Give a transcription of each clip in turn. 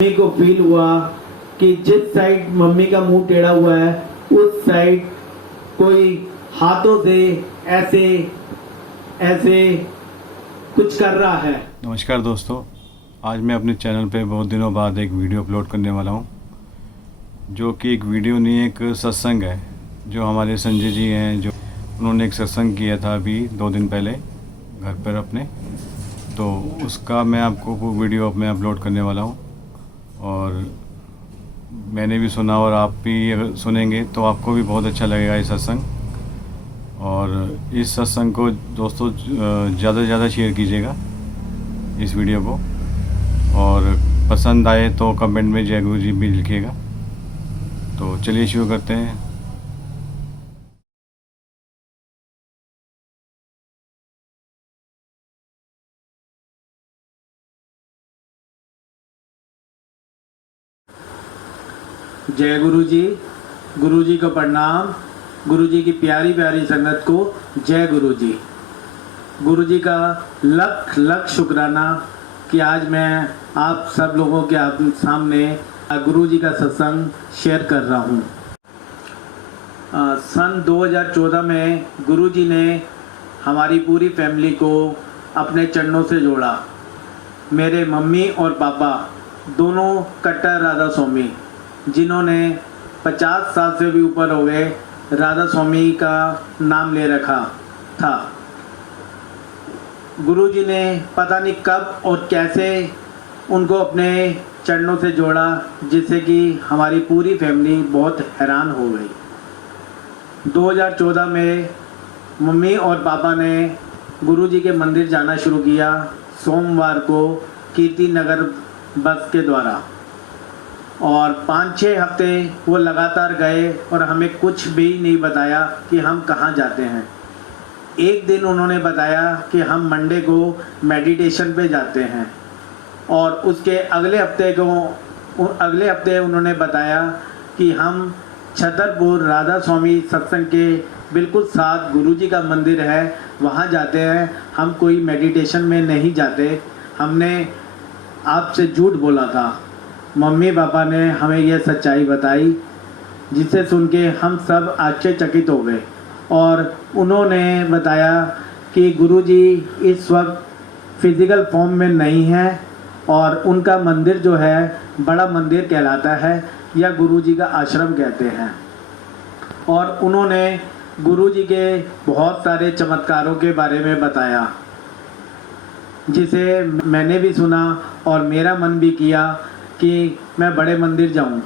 Mummy को feel हुआ कि जिस साइड मम्मी का मुंह टेढ़ा हुआ है उस साइड कोई हाथों से ऐसे ऐसे कुछ कर रहा है। नमस्कार दोस्तों, आज मैं अपने चैनल पे बहुत दिनों बाद एक वीडियो अपलोड करने वाला हूँ, जो कि एक वीडियो नहीं, एक सत्संग है। जो हमारे संजय जी हैं, जो उन्होंने एक सत्संग किया था अभी 2 दिन पहले घर पर अपने, तो उसका मैं आपको वो वीडियो मैं अपलोड करने वाला हूँ। और मैंने भी सुना और आप भी अगर सुनेंगे तो आपको भी बहुत अच्छा लगेगा ये सत्संग। और इस सत्संग को दोस्तों ज़्यादा से ज़्यादा शेयर कीजिएगा इस वीडियो को, और पसंद आए तो कमेंट में जय गुरु जी भी लिखिएगा। तो चलिए शुरू करते हैं। जय गुरु जी को प्रणाम। गुरु जी की प्यारी प्यारी संगत को जय गुरु जी का लख लख शुक्राना कि आज मैं आप सब लोगों के सामने गुरु जी का सत्संग शेयर कर रहा हूँ। सन 2014 में गुरु जी ने हमारी पूरी फैमिली को अपने चरणों से जोड़ा। मेरे मम्मी और पापा दोनों कट्टर राधा स्वामी, जिन्होंने 50 साल से भी ऊपर हो गए राधा स्वामी का नाम ले रखा था। गुरुजी ने पता नहीं कब और कैसे उनको अपने चरणों से जोड़ा, जिससे कि हमारी पूरी फैमिली बहुत हैरान हो गई। 2014 में मम्मी और पापा ने गुरुजी के मंदिर जाना शुरू किया, सोमवार को कीर्ति नगर बस के द्वारा। और 5-6 हफ्ते वो लगातार गए और हमें कुछ भी नहीं बताया कि हम कहाँ जाते हैं। एक दिन उन्होंने बताया कि हम मंडे को मेडिटेशन पे जाते हैं, और उसके अगले हफ्ते उन्होंने बताया कि हम छतरपुर राधा स्वामी सत्संग के बिल्कुल साथ गुरुजी का मंदिर है, वहाँ जाते हैं। हम कोई मेडिटेशन में नहीं जाते, हमने आपसे झूठ बोला था। मम्मी पापा ने हमें यह सच्चाई बताई, जिसे सुन के हम सब आश्चर्यचकित हो गए। और उन्होंने बताया कि गुरुजी इस वक्त फिज़िकल फॉर्म में नहीं है, और उनका मंदिर जो है बड़ा मंदिर कहलाता है, या गुरुजी का आश्रम कहते हैं। और उन्होंने गुरुजी के बहुत सारे चमत्कारों के बारे में बताया, जिसे मैंने भी सुना और मेरा मन भी किया कि मैं बड़े मंदिर जाऊं।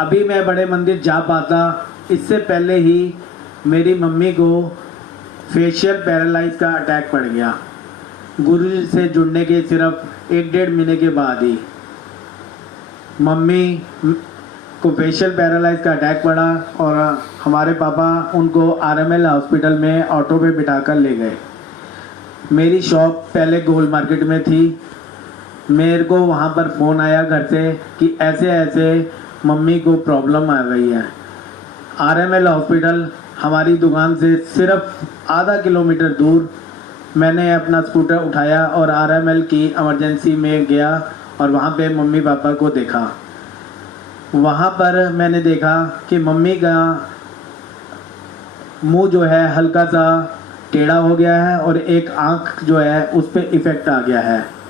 अभी मैं बड़े मंदिर जा पाता, इससे पहले ही मेरी मम्मी को फेशियल पैरालाइज का अटैक पड़ गया। गुरुजी से जुड़ने के सिर्फ 1-1.5 महीने के बाद ही मम्मी को फेशियल पैरालाइज का अटैक पड़ा, और हमारे पापा उनको आरएमएल हॉस्पिटल में ऑटो पे बिठा कर ले गए। मेरी शॉप पहले गोल मार्केट में थी। मेरे को वहाँ पर फ़ोन आया घर से कि ऐसे ऐसे मम्मी को प्रॉब्लम आ गई है। आरएमएल हॉस्पिटल हमारी दुकान से सिर्फ आधा किलोमीटर दूर। मैंने अपना स्कूटर उठाया और आरएमएल की इमरजेंसी में गया, और वहाँ पे मम्मी पापा को देखा। वहाँ पर मैंने देखा कि मम्मी का मुंह जो है हल्का सा टेढ़ा हो गया है, और एक आँख जो है उस पर इफ़ेक्ट आ गया है।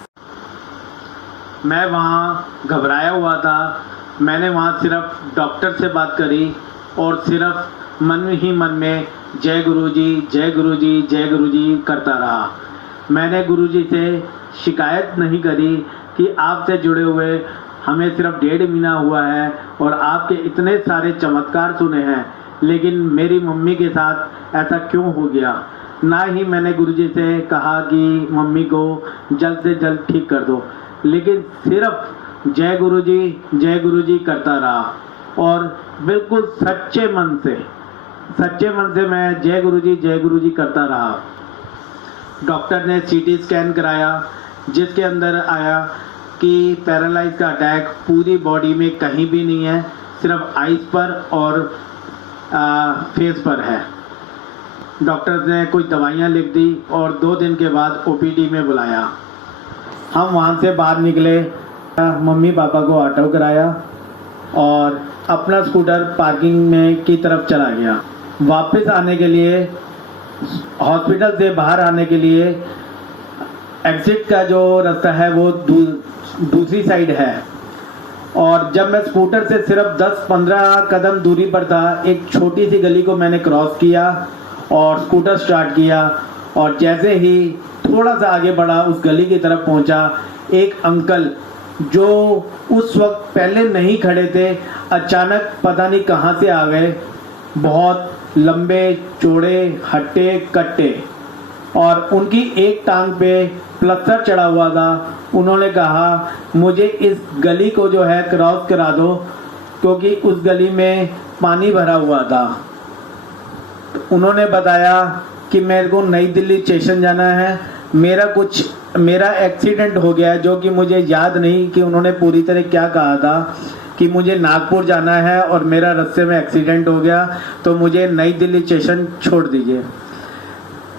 मैं वहाँ घबराया हुआ था। मैंने वहाँ सिर्फ डॉक्टर से बात करी, और सिर्फ मन ही मन में जय गुरु जी जय गुरु जी जय गुरु जी करता रहा। मैंने गुरु जी से शिकायत नहीं करी कि आपसे जुड़े हुए हमें सिर्फ 1.5 महीना हुआ है और आपके इतने सारे चमत्कार सुने हैं, लेकिन मेरी मम्मी के साथ ऐसा क्यों हो गया। ना ही मैंने गुरु जी से कहा कि मम्मी को जल्द से जल्द ठीक कर दो, लेकिन सिर्फ जय गुरु जी करता रहा। और बिल्कुल सच्चे मन से मैं जय गुरु जी करता रहा। डॉक्टर ने सीटी स्कैन कराया, जिसके अंदर आया कि पैरालाइज का अटैक पूरी बॉडी में कहीं भी नहीं है, सिर्फ आइज पर और फेस पर है। डॉक्टर ने कुछ दवाइयाँ लिख दी और 2 दिन के बाद ओपीडी में बुलाया। हम वहाँ से बाहर निकले मम्मी पापा को ऑटो कराया और अपना स्कूटर पार्किंग में की तरफ चला गया। वापस आने के लिए, हॉस्पिटल से बाहर आने के लिए एग्जिट का जो रास्ता है वो दूसरी साइड है। और जब मैं स्कूटर से सिर्फ 10-15 कदम दूरी पर था, एक छोटी सी गली को मैंने क्रॉस किया और स्कूटर स्टार्ट किया। और जैसे ही थोड़ा सा आगे बढ़ा, उस गली की तरफ पहुंचा, एक अंकल जो उस वक्त पहले नहीं खड़े थे, अचानक पता नहीं कहां से आ गए। बहुत लंबे चौड़े हट्टे कट्टे और उनकी एक टांग पे प्लस्तर चढ़ा हुआ था। उन्होंने कहा मुझे इस गली को जो है क्रॉस करा दो, क्योंकि उस गली में पानी भरा हुआ था। उन्होंने बताया कि मेरे को नई दिल्ली स्टेशन जाना है, मेरा एक्सीडेंट हो गया है, जो कि मुझे याद नहीं कि उन्होंने पूरी तरह क्या कहा था, कि मुझे नागपुर जाना है और मेरा रास्ते में एक्सीडेंट हो गया, तो मुझे नई दिल्ली स्टेशन छोड़ दीजिए।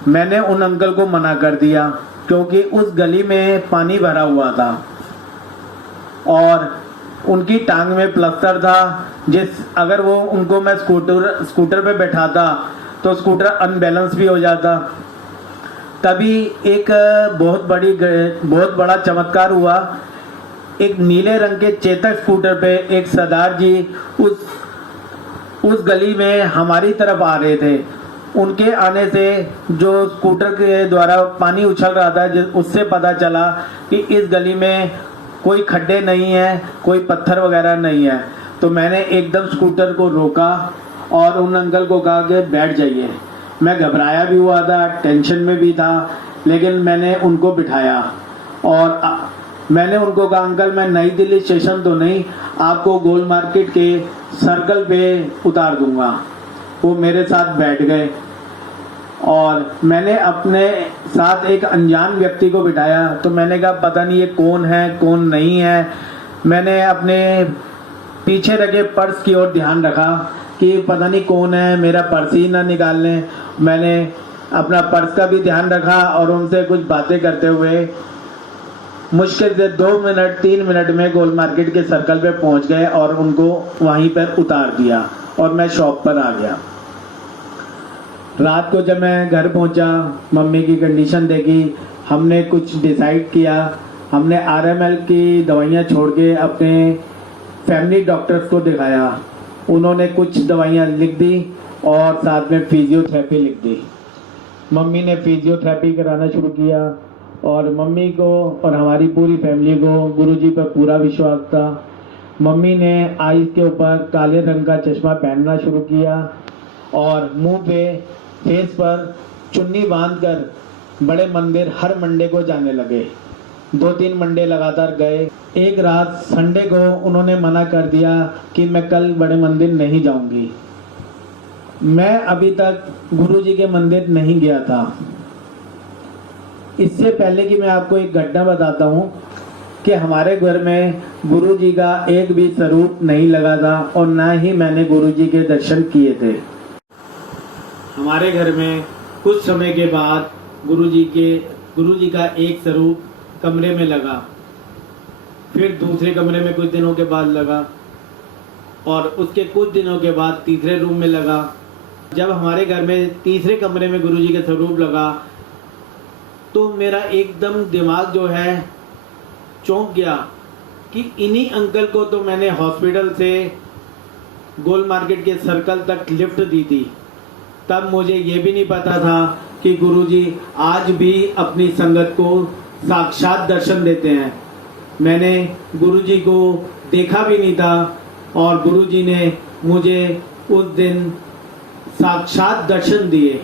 मैंने उन अंकल को मना कर दिया, क्योंकि उस गली में पानी भरा हुआ था और उनकी टांग में प्लास्टर था। अगर वो उनको मैं स्कूटर पे बैठाता तो स्कूटर अनबैलेंस भी हो जाता। तभी एक बहुत बड़ा चमत्कार हुआ। एक नीले रंग के चेतक स्कूटर पे एक सरदार जी उस गली में हमारी तरफ आ रहे थे। उनके आने से जो स्कूटर के द्वारा पानी उछल रहा था, उससे पता चला कि इस गली में कोई खड्डे नहीं है, कोई पत्थर वगैरह नहीं है। तो मैंने एकदम स्कूटर को रोका और उन अंकल को कहा कि बैठ जाइए। मैं घबराया भी हुआ था, टेंशन में भी था, लेकिन मैंने उनको बिठाया और मैंने उनको कहा अंकल मैं नई दिल्ली स्टेशन तो नहीं, आपको गोल मार्केट के सर्कल पे उतार दूंगा। वो मेरे साथ बैठ गए और मैंने अपने साथ एक अनजान व्यक्ति को बिठाया। तो मैंने कहा पता नहीं ये कौन है कौन नहीं है। मैंने अपने पीछे रखे पर्स की ओर ध्यान रखा कि पता नहीं कौन है, मेरा पर्स ही ना निकाल लें। मैंने अपना पर्स का भी ध्यान रखा और उनसे कुछ बातें करते हुए मुश्किल से 2 मिनट 3 मिनट में गोल मार्केट के सर्कल पे पहुंच गए और उनको वहीं पर उतार दिया और मैं शॉप पर आ गया। रात को जब मैं घर पहुंचा, मम्मी की कंडीशन देखी, हमने कुछ डिसाइड किया। हमने RML की दवाइयाँ छोड़ के अपने फैमिली डॉक्टर्स को दिखाया। उन्होंने कुछ दवाइयाँ लिख दी और साथ में फिजियोथेरेपी लिख दी। मम्मी ने फिजियोथेरेपी कराना शुरू किया और मम्मी को और हमारी पूरी फैमिली को गुरुजी पर पूरा विश्वास था। मम्मी ने आईज के ऊपर काले रंग का चश्मा पहनना शुरू किया और मुंह पे फेस पर चुन्नी बांधकर बड़े मंदिर हर मंडे को जाने लगे। 2-3 मंडे लगातार गए। एक रात संडे को उन्होंने मना कर दिया कि मैं कल बड़े मंदिर नहीं जाऊंगी। मैं अभी तक गुरुजी के मंदिर नहीं गया था। इससे पहले कि मैं आपको एक घटना बताता हूँ कि हमारे घर में गुरुजी का एक भी स्वरूप नहीं लगा था और ना ही मैंने गुरुजी के दर्शन किए थे। हमारे घर में कुछ समय के बाद गुरुजी का एक स्वरूप कमरे में लगा, फिर दूसरे कमरे में कुछ दिनों के बाद लगा और उसके कुछ दिनों के बाद तीसरे रूम में लगा। जब हमारे घर में तीसरे कमरे में गुरुजी का स्वरूप लगा तो मेरा एकदम दिमाग जो है चौंक गया कि इन्हीं अंकल को तो मैंने हॉस्पिटल से गोल मार्केट के सर्कल तक लिफ्ट दी थी। तब मुझे ये भी नहीं पता था कि गुरुजी आज भी अपनी संगत को साक्षात दर्शन देते हैं। मैंने गुरुजी को देखा भी नहीं था और गुरुजी ने मुझे उस दिन साक्षात दर्शन दिए।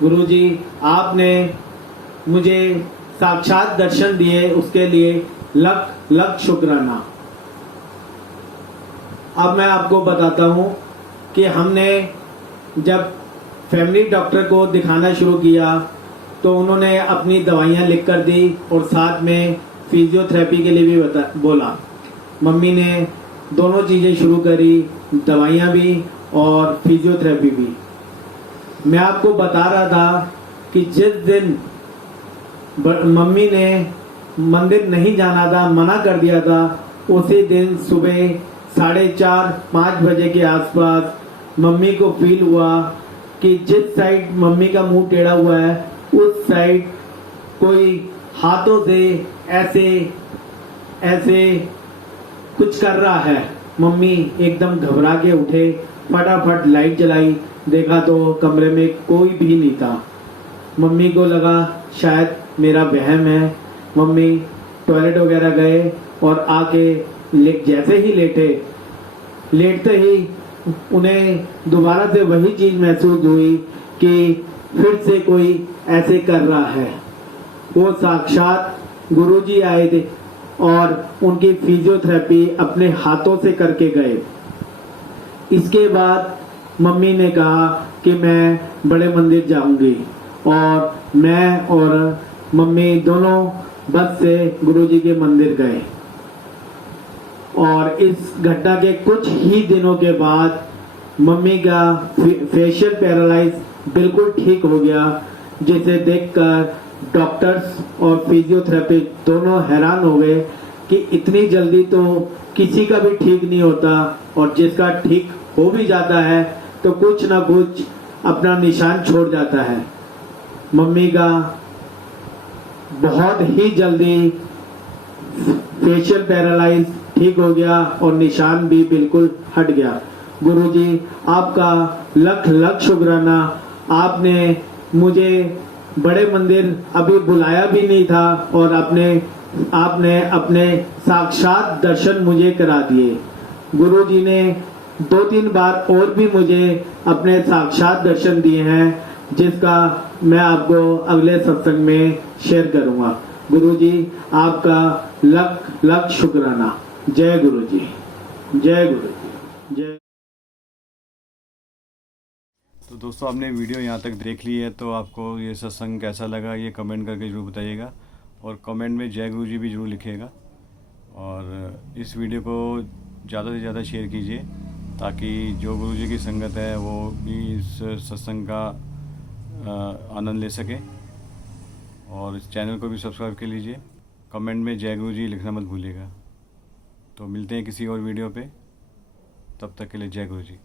गुरुजी आपने मुझे साक्षात दर्शन दिए, उसके लिए लख लख शुक्राना। अब मैं आपको बताता हूँ कि हमने जब फैमिली डॉक्टर को दिखाना शुरू किया तो उन्होंने अपनी दवाइयाँ लिख कर दी और साथ में फिजियोथेरेपी के लिए भी बोला। मम्मी ने दोनों चीज़ें शुरू करी, दवाइयाँ भी और फिजियोथेरेपी भी। मैं आपको बता रहा था कि जिस दिन मम्मी ने मंदिर नहीं जाना था, मना कर दिया था, उसी दिन सुबह 4:30-5 बजे के आसपास मम्मी को फील हुआ कि जिस साइड मम्मी का मुंह टेढ़ा हुआ है उस साइड कोई हाथों से ऐसे ऐसे कुछ कर रहा है। मम्मी एकदम घबरा के उठे, फटाफट लाइट जलाई, देखा तो कमरे में कोई भी नहीं था। मम्मी को लगा शायद मेरा वहम है। मम्मी टॉयलेट वगैरह गए और आके जैसे ही लेटते ही उन्हें दोबारा से वही चीज महसूस हुई कि फिर से कोई ऐसे कर रहा है। वो साक्षात गुरुजी आए थे और उनकी फिजियोथेरेपी अपने हाथों से करके गए। इसके बाद मम्मी ने कहा कि मैं बड़े मंदिर जाऊंगी और मैं और मम्मी दोनों बस से गुरुजी के मंदिर गए। और इस घटना के कुछ ही दिनों के बाद मम्मी का फेशियल पैरालाइज बिल्कुल ठीक हो गया, जिसे देखकर डॉक्टर्स और फिजियोथेरेपिस्ट दोनों हैरान हो गए कि इतनी जल्दी तो किसी का भी ठीक नहीं होता, और जिसका ठीक हो भी जाता है तो कुछ ना कुछ अपना निशान छोड़ जाता है। मम्मी का बहुत ही जल्दी फेशियल पैरालाइज ठीक हो गया और निशान भी बिल्कुल हट गया। गुरुजी आपका लख लख शुक्राना। आपने मुझे बड़े मंदिर अभी बुलाया भी नहीं था और आपने अपने साक्षात दर्शन मुझे करा दिए। गुरुजी ने 2-3 बार और भी मुझे अपने साक्षात दर्शन दिए हैं, जिसका मैं आपको अगले सत्संग में शेयर करूंगा। गुरुजी आपका लख लख शुक्राना। जय गुरुजी, जय गुरुजी, जय। तो दोस्तों, आपने वीडियो यहाँ तक देख ली है, तो आपको ये सत्संग कैसा लगा ये कमेंट करके ज़रूर बताइएगा, और कमेंट में जय गुरुजी भी ज़रूर लिखिएगा। और इस वीडियो को ज़्यादा से ज़्यादा शेयर कीजिए, ताकि जो गुरुजी की संगत है वो भी इस सत्संग का आनंद ले सके। और इस चैनल को भी सब्सक्राइब कर लीजिए। कमेंट में जय गुरुजी लिखना मत भूलिएगा। तो मिलते हैं किसी और वीडियो पे, तब तक के लिए जय गुरुजी।